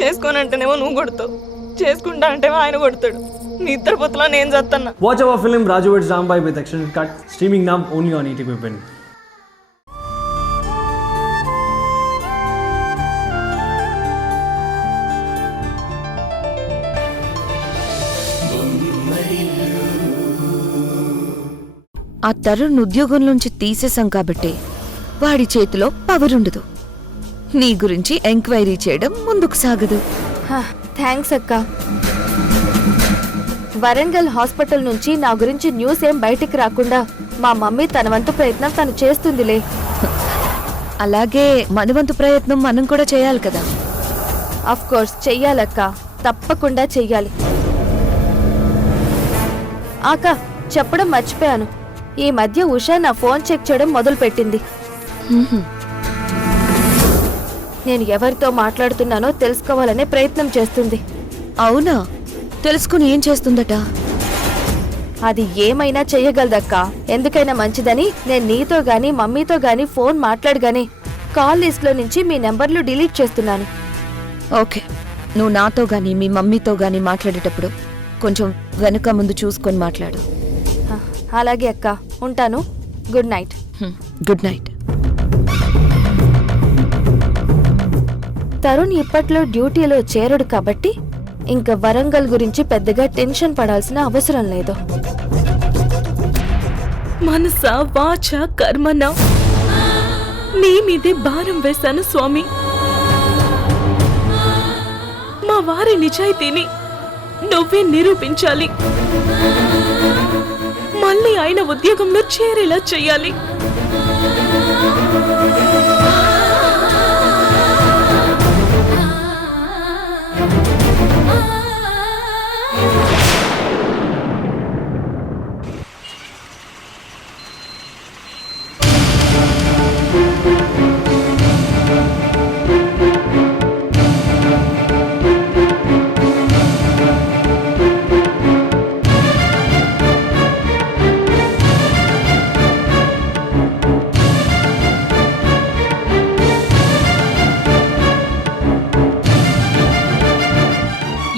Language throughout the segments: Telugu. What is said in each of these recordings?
చేసుకోనంటేనేమో నువ్వు కొడతావు, చేసుకుంటా అంటేమో ఆయన కొడతాడు. నీ ఇద్దరు పొత్తులో నేను చేస్తున్నా. Watch our film Raju vs. Rambai with extended cut, streaming now only on ETV Win. ఆ తరుణ్ ఉద్యోగంలోంచి తీసేశాం కాబట్టి వాడి చేతిలో పవర్ ఉండదు. నీ గురించి ఎంక్వైరీ చేయడం ముందుకు సాగదు. థ్యాంక్స్ అక్క. వరంగల్ హాస్పిటల్ నుంచి నా గురించి న్యూస్ ఏం బయటికి రాకుండా మా మమ్మీ తన వంతు ప్రయత్నం తను చేస్తుందిలే. అలాగే మనవంతు ప్రయత్నం మనం కూడా చేయాలి కదా. అఫ్ కోర్స్ చెయ్యాలక్క, తప్పకుండా చెయ్యాలి. అక్క చెప్పడం మర్చిపోయాను, ఈ మధ్య ఉషా నా ఫోన్ చెక్ చేయడం మొదలు పెట్టింది. నేను ఎవరితో మాట్లాడుతున్నానో తెలుసుకోవాలనే ప్రయత్నం చేస్తుంది. అవునా? తెలుసుకుని ఏం చేస్తుందట? అది ఏమైనా చెయ్యగలదక్క. ఎందుకైనా మంచిదని నేను నీతో గాని మమ్మీతో గాని ఫోన్ మాట్లాడగానే కాల్ లిస్ట్ లో నుంచి మీ నెంబర్లు డిలీట్ చేస్తున్నాను. ఓకే, నువ్వు నాతో గాని మీ మమ్మీతో గాని మాట్లాడేటప్పుడు కొంచెం వెనుక ముందు చూసుకొని మాట్లాడు. అలాగే అక్క, ఉంటాను. Good night. Good night. Tarun ఇప్పట్లో డ్యూటీలో చేరడు కాబట్టి ఇంకా వరంగల్ గురించి పెద్దగా టెన్షన్ పడాల్సిన అవసరం లేదు. మనస వాచ కర్మన నీ మీదే భారం వేశాను స్వామి. మా వారి నిజాయితీని నువ్వే నిరూపించాలి. మళ్ళీ ఆయన ఉద్యోగంలో చేరేలా చెయ్యాలి.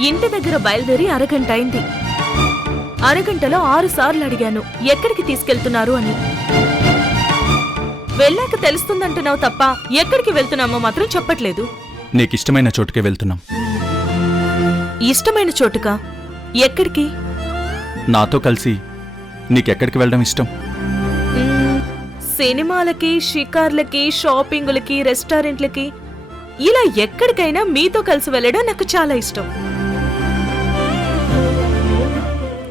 ఇంటి దగ్గర బయలుదేరి అరగంట అయింది. అరగంటలో 6 సార్లు అడిగాను ఎక్కడికి తీసుకెళ్తున్నారు అని. వెళ్ళాక తెలుస్తుందంటున్నావు తప్ప ఎక్కడికి వెళ్తున్నామో మాత్రం చెప్పట్లేదు. నీకిష్టమైన చోటుకే వెళ్తున్నాం. ఇష్టమైన చోటుకా? ఎక్కడికి? నాతో కలిసి నీకెక్కడికి వెళ్ళడం ఇష్టం? సినిమాలకి, షికార్లకి, షాపింగులకి, రెస్టారెంట్లకి, ఇలా ఎక్కడికైనా మీతో కలిసి వెళ్ళడం నాకు చాలా ఇష్టం.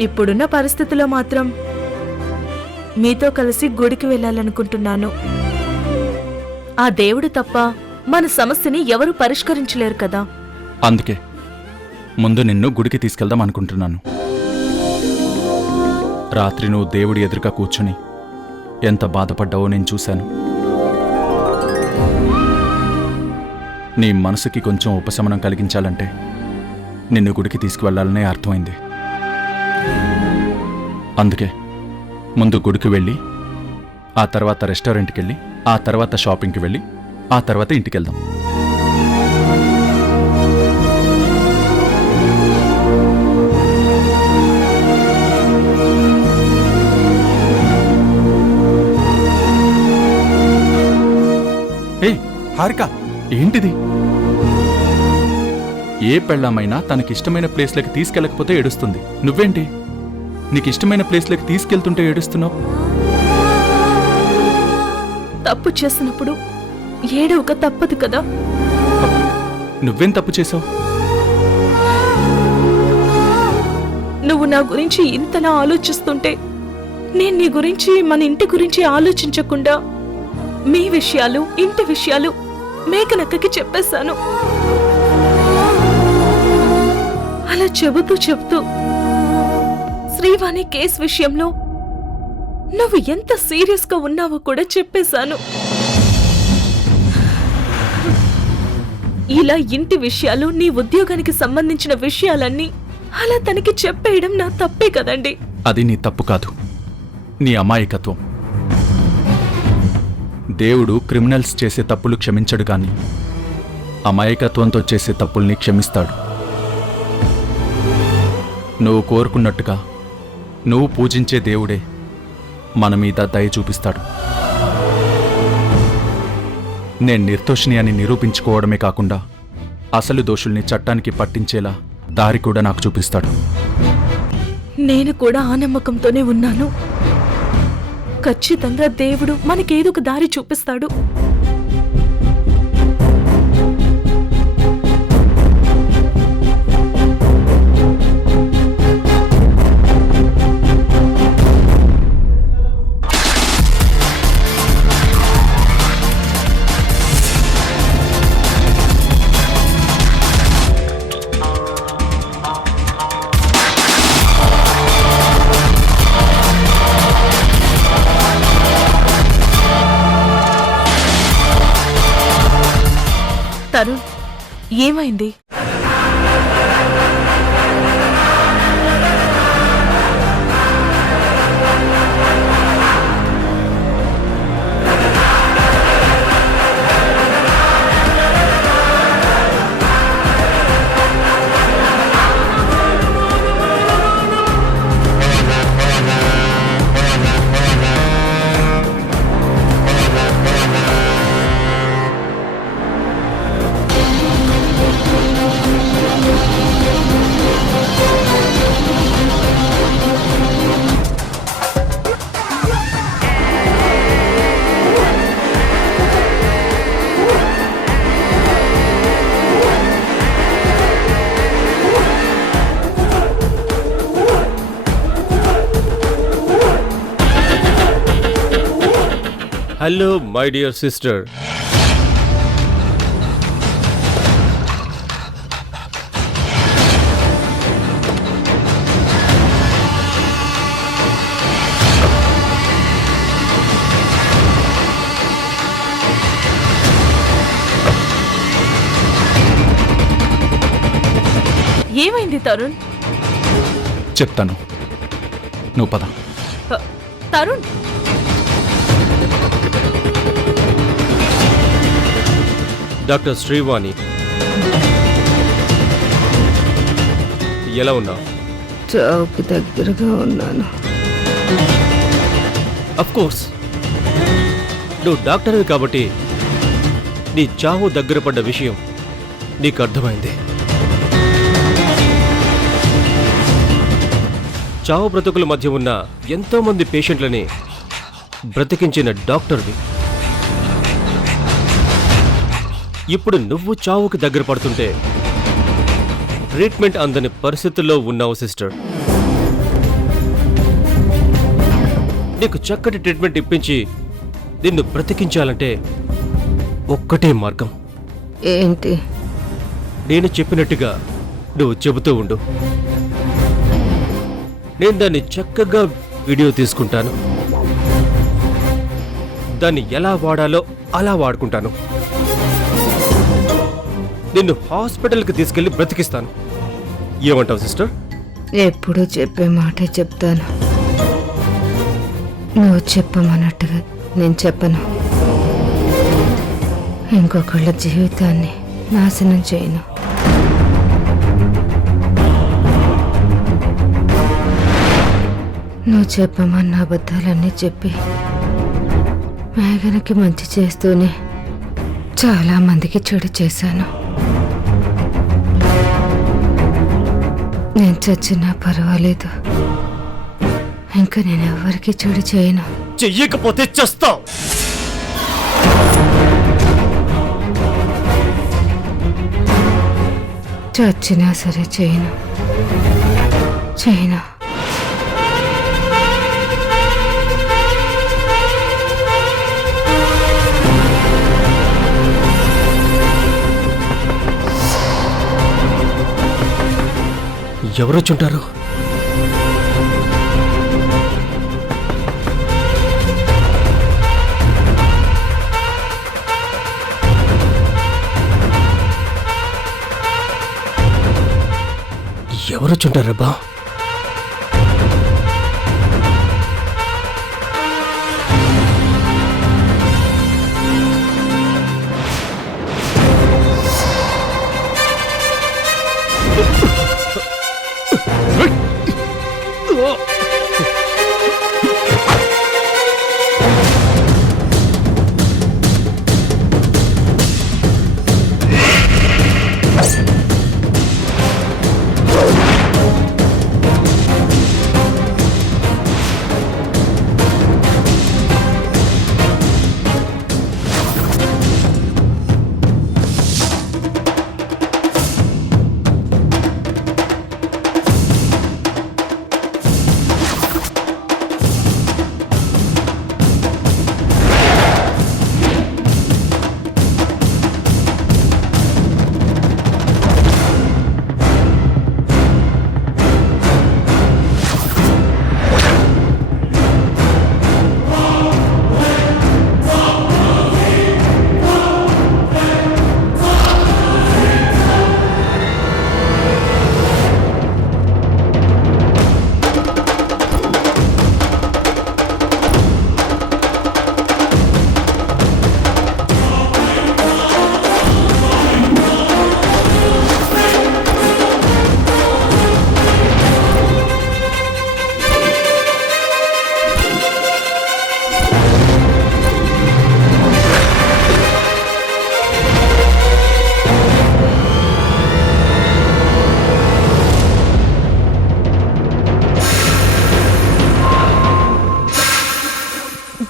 ఇప్పుడున్న పరిస్థితిలో మాత్రం మీతో కలిసి గుడికి వెళ్ళాలనుకుంటున్నాను. ఆ దేవుడు తప్ప మన సమస్యని ఎవరూ పరిష్కరించలేరు కదా. అందుకే ముందు నిన్ను గుడికి తీసుకెళ్దాం అనుకుంటున్నాను. రాత్రి నువ్వు దేవుడి ఎదురుగా కూర్చుని ఎంత బాధపడ్డావో నేను చూశాను. నీ మనసుకి కొంచెం ఉపశమనం కలిగించాలంటే నిన్ను గుడికి తీసుకువెళ్లాలనే అర్థమైంది. అందుకే ముందు గుడికి వెళ్ళి, ఆ తర్వాత రెస్టారెంట్కి వెళ్ళి, ఆ తర్వాత షాపింగ్కి వెళ్ళి, ఆ తర్వాత ఇంటికెళ్దాం. హారిక, ఏంటిది? ఏ పెళ్ళామైనా తనకిష్టమైన ప్లేస్లకి తీసుకెళ్ళకపోతే ఏడుస్తుంది. నువ్వేంటి నీకిష్టమైన ప్లేస్లకి తీసుకెళ్తుంటే ఏడుస్తున్నావు? తప్పు చేసినప్పుడు ఏడవక తప్పదు కదా. నువ్వేం తప్పు చేసావు? నువ్వు నా గురించి ఇంతలా ఆలోచిస్తుంటే నేను నీ గురించి, మన ఇంటి గురించి ఆలోచించకుండా మీ విషయాలు, ఇంటి విషయాలు మేకనక్కకి చెప్పేశాను. అలా చెబుతూ శ్రీవాణి కేసు విషయంలో నువ్వు ఎంత సీరియస్ గా ఉన్నావో కూడా చెప్పేశాను. ఇలా ఇంటి విషయాలు, నీ ఉద్యోగానికి సంబంధించిన విషయాలన్నీ అలా తనకి చెప్పేయడం నా తప్పే కదండి. అది నీ తప్పు కాదు, నీ అమాయకత్వం. దేవుడు క్రిమినల్స్ చేసే తప్పులు క్షమించడు గాని అమాయకత్వంతో చేసే తప్పుల్ని క్షమిస్తాడు. నువ్వు కోరుకున్నట్టుగా నువ్వు పూజించే దేవుడే మన మీద దయ చూపిస్తాడు. నేను నిర్దోషిని అని నిరూపించుకోవడమే కాకుండా అసలు దోషుల్ని చట్టానికి పట్టించేలా దారి కూడా నాకు చూపిస్తాడు. నేను కూడా ఆ నమ్మకంతోనే ఉన్నాను. ఖచ్చితంగా దేవుడు మనకేదో ఒక దారి చూపిస్తాడు. తరుణ్, ఏమైంది? Hello my dear sister. ఏమైంది తరుణ్? చెప్తాను, నువ్వు పద. తరుణ్, డాక్టర్ శ్రీవాణి, ఎలా ఉన్నావు? చావుకి దగ్గరగా ఉన్నాను. అఫ్ కోర్స్ నువ్వు డాక్టర్వి కాబట్టి నీ చావు దగ్గర పడ్డ విషయం నీకు అర్థమైంది. చావు బ్రతుకుల మధ్య ఉన్న ఎంతో మంది పేషెంట్లని బ్రతికించిన డాక్టర్వి. ఇప్పుడు నువ్వు చావుకి దగ్గర పడుతుంటే ట్రీట్మెంట్ అందని పరిస్థితుల్లో ఉన్నావు సిస్టర్. నీకు చక్కటి ట్రీట్మెంట్ ఇప్పించి నిన్ను బ్రతికించాలంటే ఒక్కటే మార్గం. ఏంటి? నేను చెప్పినట్టుగా నువ్వు చెబుతూ ఉండు. నేను దాన్ని చక్కగా వీడియో తీసుకుంటాను. దాన్ని ఎలా వాడాలో అలా వాడుకుంటాను. నిన్ను హాస్పిటల్కి తీసుకెళ్లి బ్రతికిస్తాను. ఏమంటావు సిస్టర్? ఎప్పుడూ చెప్పే మాటే చెప్తాను. నువ్వు చెప్పమన్నట్టుగా నేను చెప్పను. ఇంకొకళ్ళ జీవితాన్ని నాశనం చేయను. నువ్వు చెప్పమన్న అబద్ధాలన్నీ చెప్పి మేఘనకి మంచి చేస్తూనే చాలా మందికి చెడు చేశాను. నేను చచ్చినా పర్వాలేదు, ఇంకా నేను ఎవరికి చెడు చేయను. చెయ్యకపోతే చస్తావు. చచ్చినా సరే చేయను. ఎవరొచ్చుంటారు? ఎవరొచ్చుంటారబ్బా?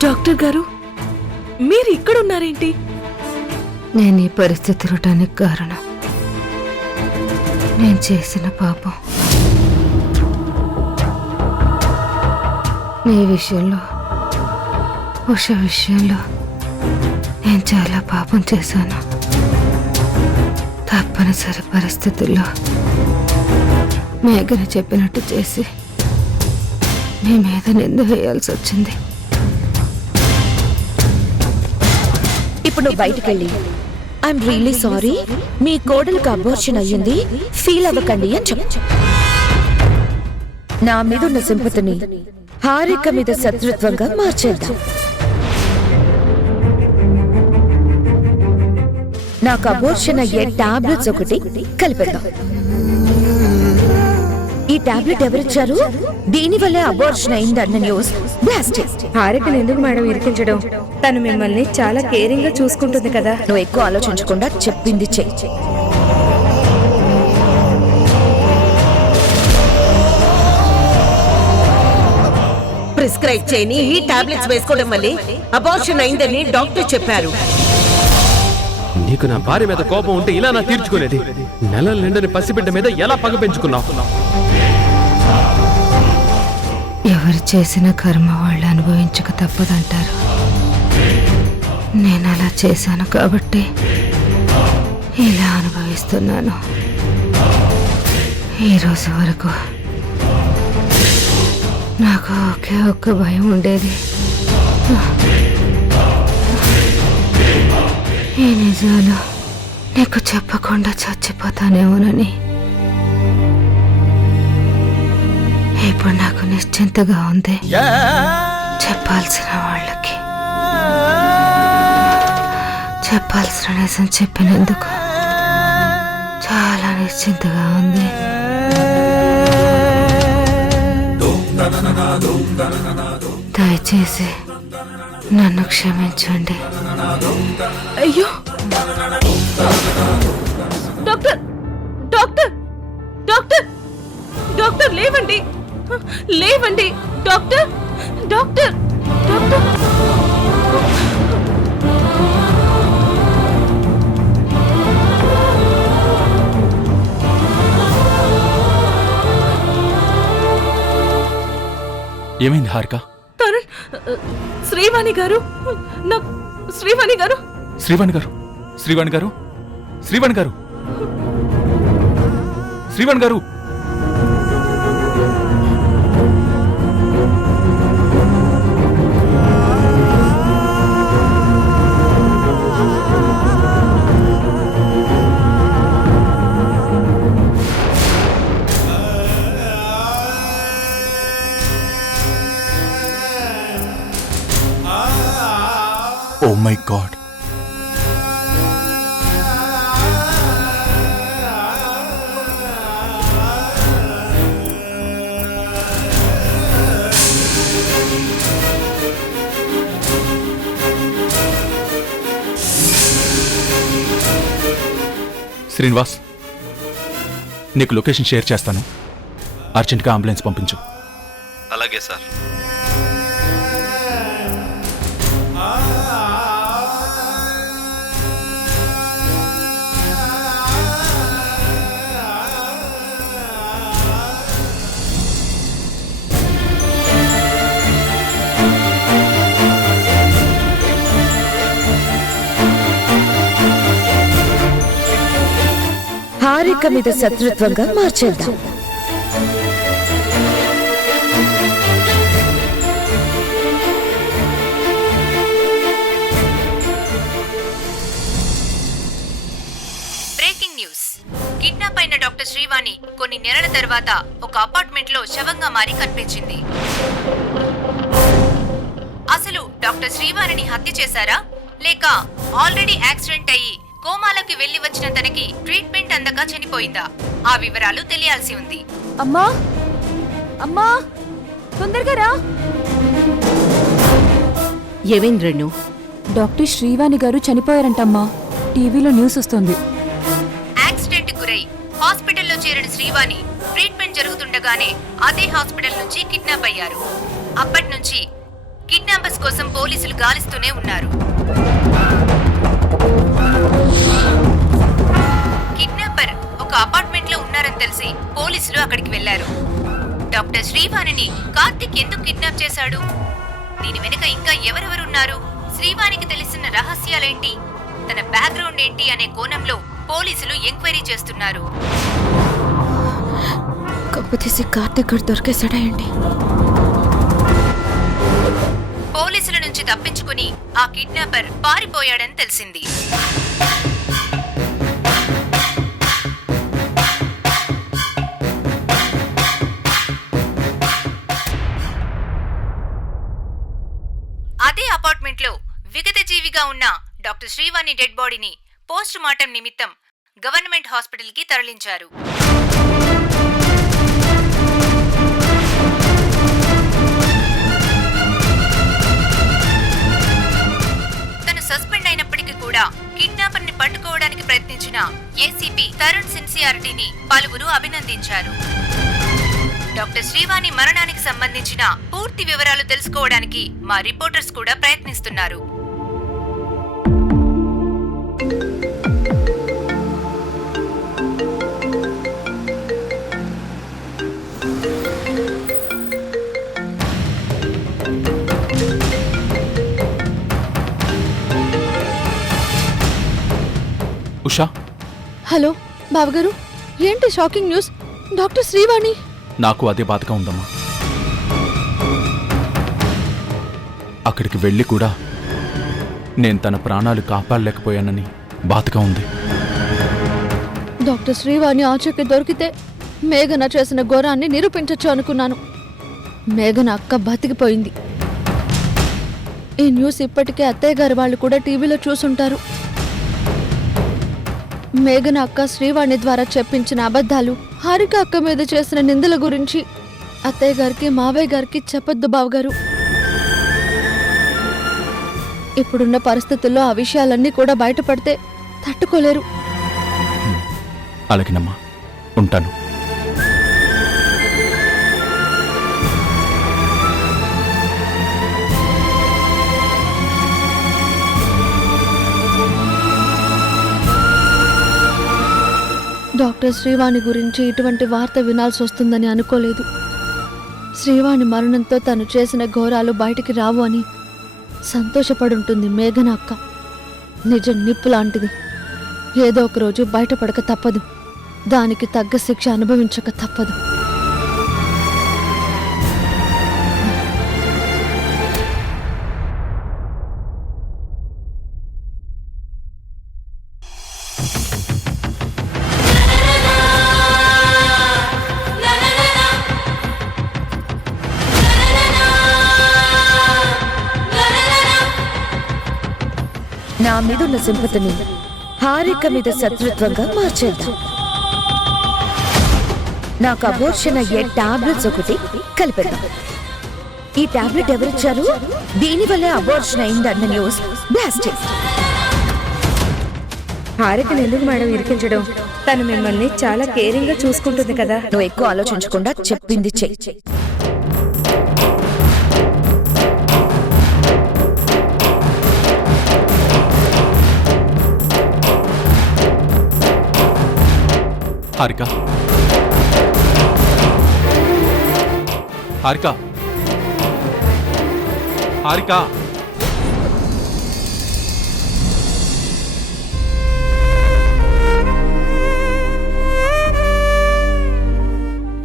డాక్టర్ గారు, మీరు ఇక్కడ ఉన్నారేంటి? నేను ఈ పరిస్థితి ఉండడానికి కారణం నేను చేసిన పాపం. నీ విషయంలో, ఉష విషయంలో నేను చాలా పాపం చేశాను. తప్పనిసరి పరిస్థితుల్లో మేఘన చెప్పినట్టు చేసి నీ మీద నింద వేయాల్సి వచ్చింది. ఇప్పుడు నువ్వు బయటకెళ్ళి ఐఎమ్ రియల్లీ సారీ, మీ కోడలికి అబోర్షన్ అయ్యింది, ఫీల్ అవ్వకండి అని చెప్పు. నా మీద ఉన్న సింపతిని హారిక మీద శత్రుత్వంగా మార్చేద్దాం. నాకు అబోర్షన్ అయ్యే టాబ్లెట్స్ ఒకటి కలిపేద్దాం. ఈ టాబ్లెట్ ఎవరిచ్చారు? దీనివల్లే అబోర్షన్ అయిందన్న న్యూస్ బ్లాస్ట్. హారికను ఎందుకు మేడం ఇరికించడం? తను మిమ్మల్ని చాలా కేరింగ్ గా చూసుకుంటుంది కదా. నువ్వు ఎక్కువ ఆలోచించకుండా చెప్పింది చెయ్యి. ప్రిస్క్రైబ్ చేయని ఈ టాబ్లెట్స్ వేసుకోవడం వల్లే అబార్షన్ అయిందని డాక్టర్ చెప్పారు. నీకు నా భార్య మీద కోపం ఉంటే ఇలా నా తీర్చుకునేది. నెలల నిండని పసిబిడ్డ మీద ఎలా పగ పెంచుకున్నావు? ఎవరు చేసిన కర్మ వాళ్ళు అనుభవించక తప్పదంటారు. నేను అలా చేశాను కాబట్టి ఇలా అనుభవిస్తున్నాను. ఈరోజు వరకు నాకు ఒకే ఒక్క భయం ఉండేది, ఈ నిజాలు నీకు చెప్పకుండా చచ్చిపోతానేమోనని. ఇప్పుడు నాకు నిశ్చింతగా ఉంది. చెప్పాల్సిన వాళ్ళకి చెప్పాల్సిన నిజం చెప్పినందుకు చాలా నిశ్చింతగా ఉంది. దయచేసి నన్ను క్షమించండి. అయ్యో డాక్టర్, డాక్టర్, డాక్టర్, డాక్టర్ లేవండి, లేవండి డాక్టర్, డాక్టర్, డాక్టర్. ఏమైంది హారిక? తరుణ్, శ్రీవాణి గారు, శ్రీవాణి గారు, శ్రీవాణి గారు, శ్రీవాణి గారు, శ్రీవాణి గారు, శ్రీవాణి గారు. Oh my God. శ్రీనివాస్, నీకు లొకేషన్ షేర్ చేస్తాను. అర్జెంట్గా అంబులెన్స్ పంపించు. అలాగే సార్. హారిక మీద శత్రుత్వంగా మార్చేద్దాం. Breaking news. కిడ్నాప్ అయిన డాక్టర్ శ్రీవాణి కొన్ని నెలల తర్వాత ఒక అపార్ట్మెంట్ లో శవంగా మారి కనిపించింది. అసలు డాక్టర్ శ్రీవాణిని హత్య చేశారా, లేక ఆల్రెడీ యాక్సిడెంట్ అయ్యి కోమాలకి వెళ్లి వచ్చిన తనకి ట్రీట్మెంట్ అందక చనిపోయిందా? ఆ వివరాలు తెలియాల్సి ఉంది. అమ్మా అమ్మా, తొందరగా రా. ఏవేం రెన్ను? డాక్టర్ శ్రీవాణి గారు చనిపోయారంటమ్మా. టీవీలో న్యూస్ వస్తుంది. యాక్సిడెంట్ గురై హాస్పిటల్లో చేరిన శ్రీవాణి ట్రీట్మెంట్ జరుగుతుండగానే అదే హాస్పిటల్ నుంచి కిడ్నాప్ అయ్యారు. అప్పటి నుంచి కిడ్నాపర్స్ కోసం పోలీసులు గాలిస్తూనే ఉన్నారు. కిడ్నాపర్ ఒక అపార్ట్మెంట్ లో ఉన్నారని తెలిసి పోలీసులు అక్కడికి వెళ్లారు. డాక్టర్ శ్రీవాణిని కార్తిక్ ఎందుకు కిడ్నాప్ చేశాడు? దీని వెనుక ఇంకా ఎవరెవరున్నారు? శ్రీవాణికి తెలిసిన రహస్యాలేంటి? తన బ్యాక్గ్రౌండ్ ఏంటి అనే కోణంలో పోలీసులు ఎంక్వైరీ చేస్తున్నారు. కంపతీసి కార్తిక్ గారు దొరికేశాడా ఏంటి? పోలీసుల నుంచి తప్పించుకుని ఆ కిడ్నాపర్ పారిపోయాడని తెలిసింది. అదే అపార్ట్మెంట్ లో విగత జీవిగా ఉన్న డాక్టర్ శ్రీవాణి డెడ్ బాడీని పోస్ట్ మార్టం నిమిత్తం గవర్నమెంట్ హాస్పిటల్ కి తరలించారు. తను సస్పెండ్ అయినప్పటికీ కూడా కిడ్నాపర్ ని పట్టుకోవడానికి ప్రయత్నించిన ఏసీపీ తరుణ్ సిన్సియారిటీని పలువురు అభినందించారు. డాక్టర్ శ్రీవాణి మరణానికి సంబంధించిన పూర్తి వివరాలు తెలుసుకోవడానికి మా రిపోర్టర్స్ కూడా ప్రయత్నిస్తున్నారు. ఉషా, హలో బావగారు, ఏంటి షాకింగ్ న్యూస్? డాక్టర్ శ్రీవాణి. నాకు అదే బాధగా ఉందమ్మా. అక్కడికి వెళ్ళి కూడా నేను తన ప్రాణాలు కాపాడలేకపోయానని బాధగా ఉంది. డాక్టర్ శ్రీవాణి ఆచూకీ దొరికితే మేఘన చేసిన ఘోరాన్ని నిరూపించొచ్చు అనుకున్నాను. మేఘన అక్క బతికిపోయింది. ఈ న్యూస్ ఇప్పటికే అత్తయ్య గారి వాళ్ళు కూడా టీవీలో చూసుంటారు. మేఘన అక్క శ్రీవాణి ద్వారా చెప్పించిన అబద్ధాలు, హారిక అక్క మీద చేసిన నిందల గురించి అత్తయ్య గారికి మావయ్య గారికి చెప్పొద్దు బావగారు. ఇప్పుడున్న పరిస్థితుల్లో ఆ విషయాలన్నీ కూడా బయటపడితే తట్టుకోలేరు. అలాగేనమ్మా, ఉంటాను. డాక్టర్ శ్రీవాణి గురించి ఇటువంటి వార్త వినాల్సి వస్తుందని అనుకోలేదు. శ్రీవాణి మరణంతో తను చేసిన ఘోరాలు బయటికి రావు అని సంతోషపడుంటుంది మేఘన అక్క. నిజం నిప్పు లాంటిది. ఏదో ఒక రోజు బయటపడక తప్పదు. దానికి తగ్గ శిక్ష అనుభవించక తప్పదు. నా మీదున్న సింపతిని హారిక మీద శత్రుత్వంగా మార్చేద్దాం. నాకు అబోర్షన్ అయ్యే టాబ్లెట్స్ ఒకటి కలిపేద్దాం. ఈ టాబ్లెట్ ఎవరిచ్చారు? దీనివల్లే అబోర్షన్ అయిందన్న న్యూస్ బ్లాస్టింగ్. హారికను ఎందుకు మేడం ఇరికించడం? తను మిమ్మల్ని చాలా కేరింగ్ గా చూసుకుంటుంది కదా. నువ్వు ఎక్కువ ఆలోచించకుండా చెప్పింది చెయ్యి. హారిక, హారిక, హారిక.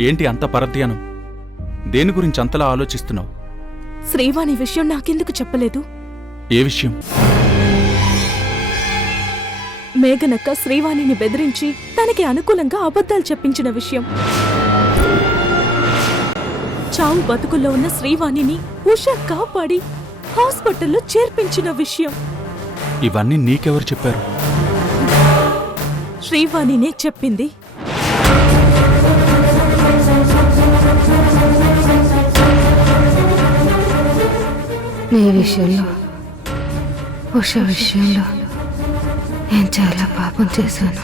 ఏంటి అంత పరధ్యానం? దేని గురించి అంతలా ఆలోచిస్తున్నావు? శ్రీవాణి విషయం నాకెందుకు చెప్పలేదు? ఏ విషయం? మేఘనక్క శ్రీవాణిని బెదిరించి తనకి అనుకూలంగా అబద్ధాలు చెప్పించిన విషయం. చావు బతుకుల్లో ఉన్న శ్రీవాణిని ఉష కాపాడి హాస్పిటల్లో చేర్పించిన విషయం. ఇవన్నీ నీకెవరు చెప్పారు? శ్రీవాణినే చెప్పింది. నీ విషయంలో ఉష విషయంలో నేను చాలా పాపం చేశాను.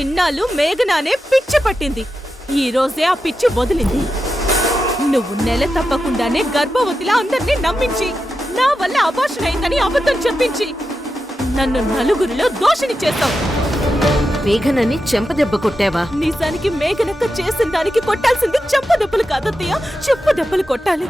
ఇన్నాళ్ళు మేఘనానే పిచ్చి పట్టింది. ఈ రోజే ఆ పిచ్చి వదిలింది. నువ్వు నెల తప్పకుండానే గర్భవతిలా అందరినీ నమ్మించి నా వల్ల అబార్షన్ అయిందని అబద్ధం చెప్పించి నన్ను నలుగురిలో దోషిని చేస్తావు. మేఘనని చెంపదెబ్బ కొట్టావా? నిజానికి మేఘనక్క చేసిన దానికి కొట్టాల్సింది చెంపదెబ్బలు కాదత్తయ్య, చెప్పు దెబ్బలు కొట్టాలి.